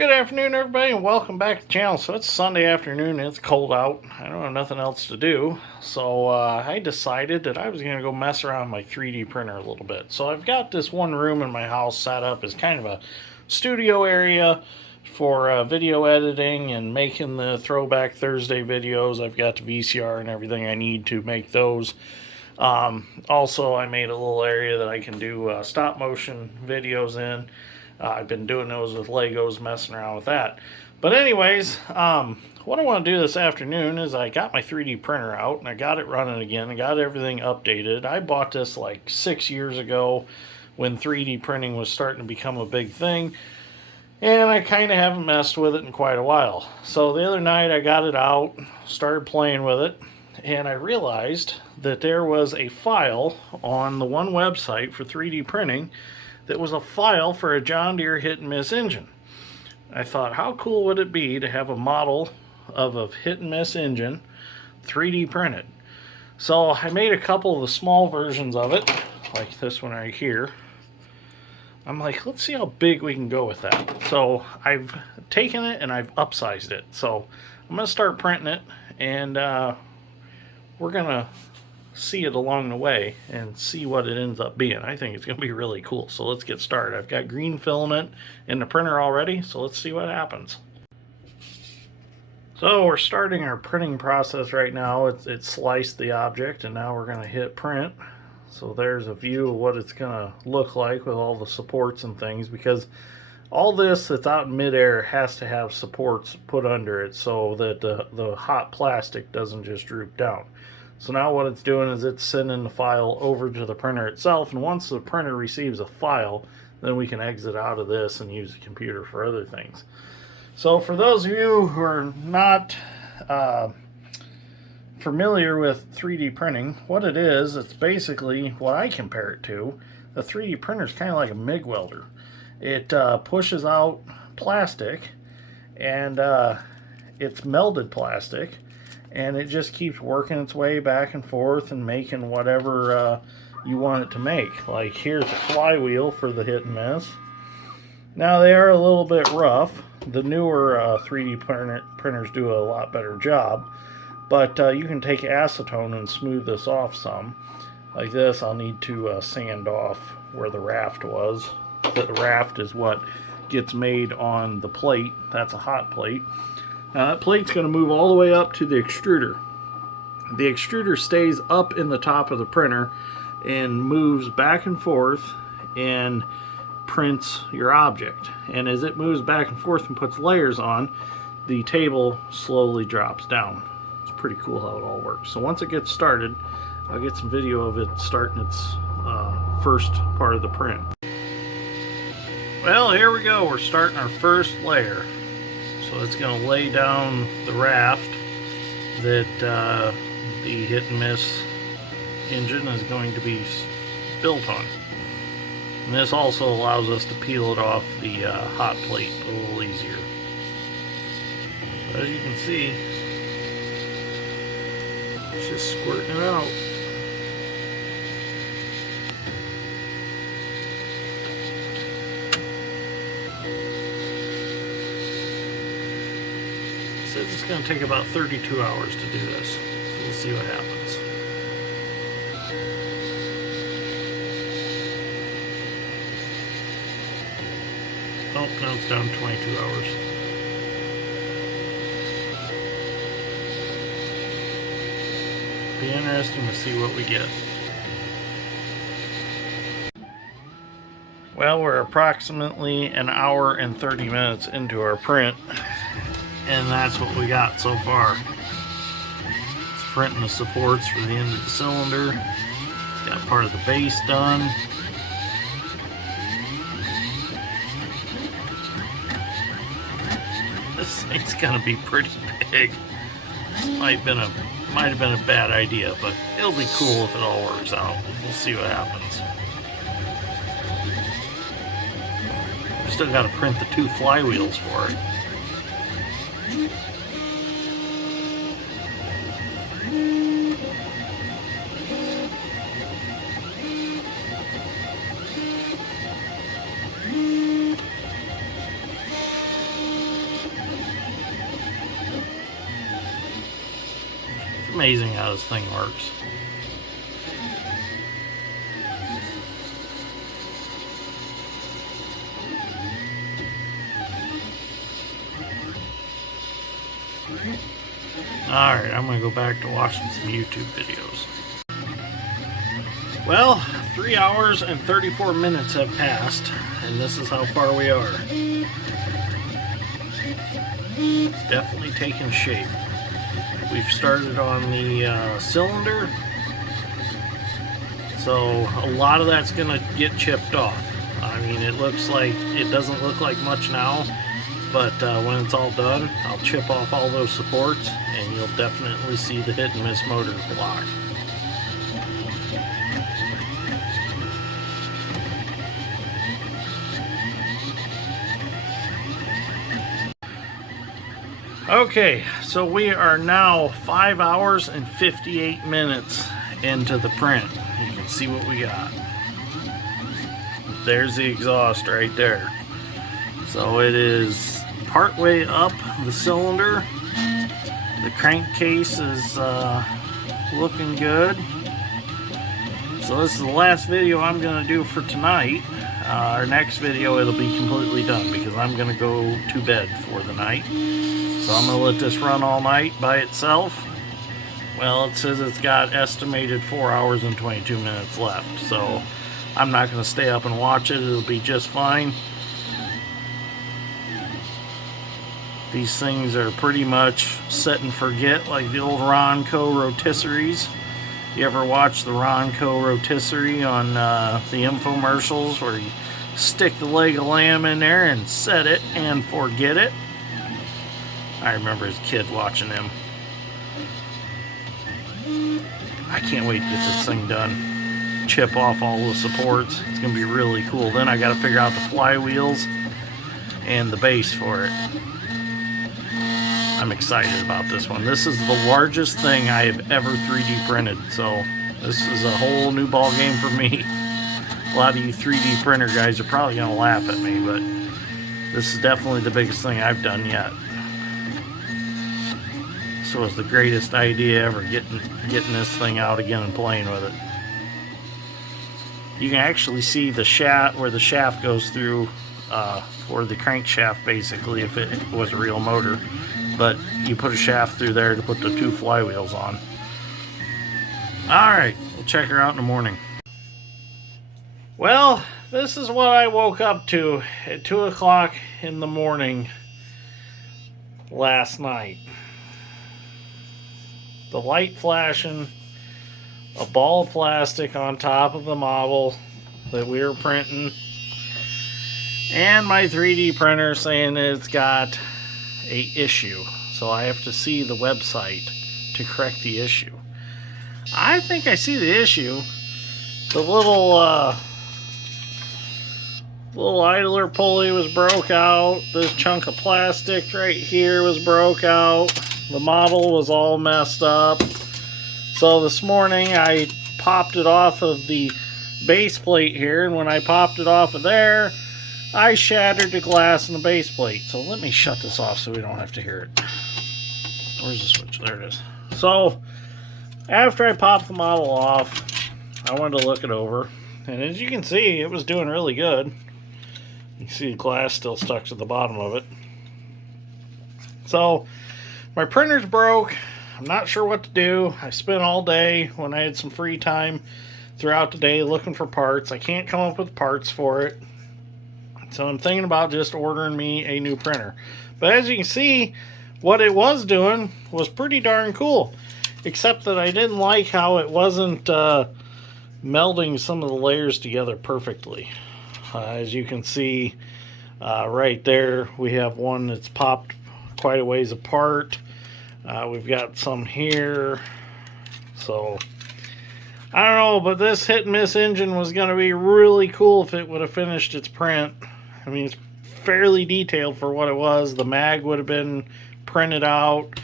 Good afternoon, everybody, and welcome back to the channel. So it's Sunday afternoon, and it's cold out. I don't have nothing else to do, so I decided that I was going to go mess around with my 3D printer a little bit. So I've got this one room in my house set up as kind of a studio area for video editing and making the Throwback Thursday videos. I've got the VCR and everything I need to make those. Also, I made a little area that I can do stop motion videos in. I've been doing those with Legos, messing around with that. But anyways, what I want to do this afternoon is I got my 3D printer out and I got it running again. I got everything updated. I bought this like 6 years ago when 3D printing was starting to become a big thing. And I kind of haven't messed with it in quite a while. So the other night I got it out, started playing with it, and I realized that there was a file on the one website for 3D printing that was a file for a John Deere hit and miss engine. I thought, how cool would it be to have a model of a hit and miss engine 3D printed? So I made a couple of the small versions of it, like this one right here. I'm like, let's see how big we can go with that. So I've taken it and I've upsized it. So I'm going to start printing it, and we're going to see it along the way and see what it ends up being. I think it's going to be really cool. So let's get started. I've got green filament in the printer already, so let's see what happens. So we're starting our printing process right now. It's sliced the object, and now we're going to hit print. So there's a view of what it's going to look like with all the supports and things, because all this that's out in midair has to have supports put under it so that the hot plastic doesn't just droop down. So now what it's doing is it's sending the file over to the printer itself, and once the printer receives a file, then we can exit out of this and use the computer for other things. So for those of you who are not familiar with 3D printing, what it is, it's basically what I compare it to. The 3D printer is kind of like a MIG welder. It pushes out plastic, and it's melded plastic, and it just keeps working its way back and forth and making whatever you want it to make. Like here's a flywheel for the hit and miss. Now they are a little bit rough. The newer 3D printers do a lot better job, but you can take acetone and smooth this off some. Like this, I'll need to sand off where the raft was. The raft is what gets made on the plate. That's a hot plate. Now that plate's going to move all the way up to the extruder. The extruder stays up in the top of the printer and moves back and forth and prints your object. And as it moves back and forth and puts layers on, the table slowly drops down. It's pretty cool how it all works. So once it gets started, I'll get some video of it starting its first part of the print. Well, here we go. We're starting our first layer. So it's going to lay down the raft that the hit and miss engine is going to be built on. And this also allows us to peel it off the hot plate a little easier. But as you can see, it's just squirting it out. Says it's going to take about 32 hours to do this, so we'll see what happens. Oh, now it's down to 22 hours. Be interesting to see what we get. Well, we're approximately an hour and 30 minutes into our print, and that's what we got so far. It's printing the supports for the end of the cylinder. It's got part of the base done. This thing's gonna be pretty big. Might have been a bad idea, but it'll be cool if it all works out. We'll see what happens. We still gotta print the 2 flywheels for it. amazing how this thing works. Alright, I'm going to go back to watching some YouTube videos. Well, 3 hours and 34 minutes have passed, and this is how far we are. It's definitely taken shape. We've started on the cylinder, so a lot of that's going to get chipped off. I mean, it doesn't look like much now, but when it's all done, I'll chip off all those supports, and you'll definitely see the hit and miss motor block. Okay, so we are now 5 hours and 58 minutes into the print. You can see what we got. There's the exhaust right there. So it is partway up the cylinder. The crankcase is looking good. So this is the last video I'm going to do for tonight. Our next video, it'll be completely done because I'm going to go to bed for the night. So I'm going to let this run all night by itself. Well, it says it's got estimated 4 hours and 22 minutes left. So I'm not going to stay up and watch it. It'll be just fine. These things are pretty much set and forget, like the old Ronco rotisseries. You ever watch the Ronco rotisserie on the infomercials where you stick the leg of lamb in there and set it and forget it? I remember as a kid watching them. I can't wait to get this thing done. Chip off all the supports. It's going to be really cool. Then I got to figure out the flywheels and the base for it. I'm excited about this one. This is the largest thing I have ever 3D printed. So this is a whole new ball game for me. A lot of you 3D printer guys are probably going to laugh at me, but this is definitely the biggest thing I've done yet. This was the greatest idea ever, getting this thing out again and playing with it. You can actually see the shaft, where the shaft goes through for the crankshaft, basically, if it was a real motor. But you put a shaft through there to put the 2 flywheels on. Alright, we'll check her out in the morning. Well, this is what I woke up to at 2 o'clock in the morning last night. The light flashing, a ball of plastic on top of the model that we were printing, and my 3D printer saying that it's got a issue. So I have to see the website to correct the issue. I think I see the issue. The little idler pulley was broke out. This chunk of plastic right here was broke out. The model was all messed up. So this morning I popped it off of the base plate here, and when I popped it off of there, I shattered the glass in the base plate. So let me shut this off so we don't have to hear it. Where's the switch? There it is. So after I popped the model off, I wanted to look it over, and as you can see, it was doing really good. You see the glass still stuck to the bottom of it. So my printer's broke. I'm not sure what to do. I spent all day when I had some free time throughout the day looking for parts. I can't come up with parts for it. So I'm thinking about just ordering me a new printer. But as you can see, what it was doing was pretty darn cool. Except that I didn't like how it wasn't melding some of the layers together perfectly. As you can see right there, we have one that's popped quite a ways apart. We've got some here. So I don't know, but this hit and miss engine was going to be really cool if it would have finished its print. I mean, it's fairly detailed for what it was. The mag would have been printed out.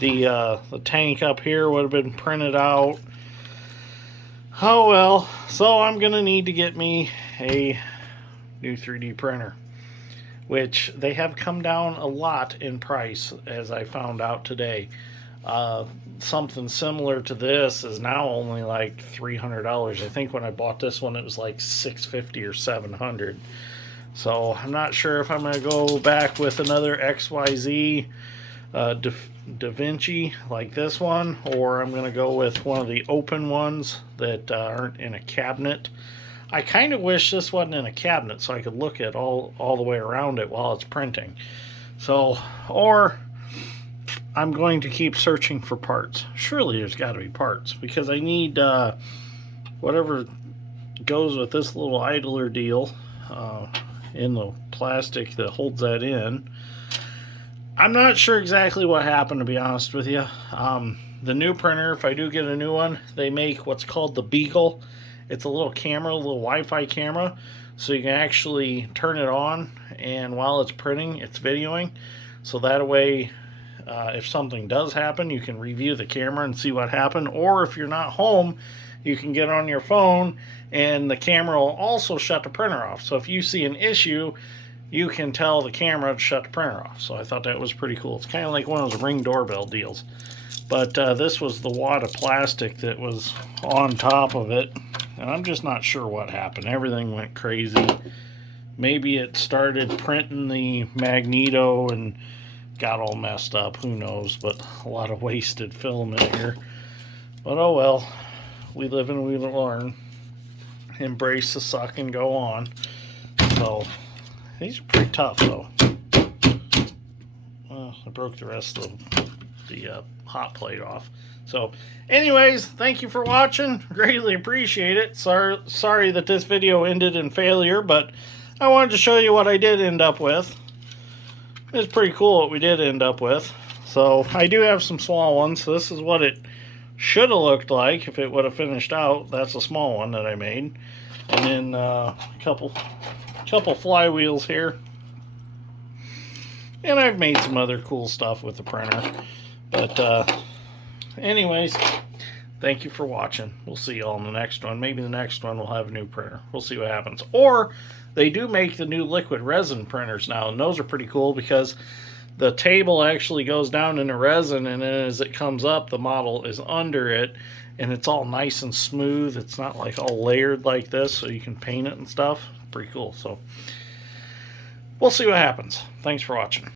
The tank up here would have been printed out. Oh well, so I'm going to need to get me a new 3D printer, which they have come down a lot in price, as I found out today. Something similar to this is now only like $300. I think when I bought this one, it was like $650 or $700. So I'm not sure if I'm going to go back with another XYZ Da Vinci like this one, or I'm going to go with one of the open ones that aren't in a cabinet. I kind of wish this wasn't in a cabinet so I could look at all the way around it while it's printing. So, or I'm going to keep searching for parts. Surely there's got to be parts, because I need whatever goes with this little idler deal in the plastic that holds that in. I'm not sure exactly what happened, to be honest with you. The new printer, if I do get a new one, they make what's called the Beagle. It's a little camera, a little Wi-Fi camera, so you can actually turn it on, and while it's printing, it's videoing. So that way, if something does happen, you can review the camera and see what happened. Or if you're not home, you can get on your phone, and the camera will also shut the printer off. So if you see an issue, you can tell the camera to shut the printer off. So I thought that was pretty cool. It's kind of like one of those Ring doorbell deals. But this was the wad of plastic that was on top of it. And I'm just not sure what happened. Everything went crazy. Maybe it started printing the magneto and got all messed up. Who knows? But a lot of wasted film in here. But oh well. We live and we learn. Embrace the suck and go on. So these are pretty tough, though. Well, I broke the rest of the hot plate off. So, anyways, thank you for watching. Greatly appreciate it. Sorry that this video ended in failure, but I wanted to show you what I did end up with. It's pretty cool what we did end up with. So, I do have some small ones. So this is what it should have looked like if it would have finished out. That's a small one that I made. And then a couple flywheels here. And I've made some other cool stuff with the printer. But anyways, thank you for watching. We'll see y'all in the next one. Maybe the next one will have a new printer. We'll see what happens. Or they do make the new liquid resin printers now, and those are pretty cool because the table actually goes down into resin, and then as it comes up, the model is under it, and it's all nice and smooth. It's not like all layered like this, so you can paint it and stuff. Pretty cool. So we'll see what happens. Thanks for watching.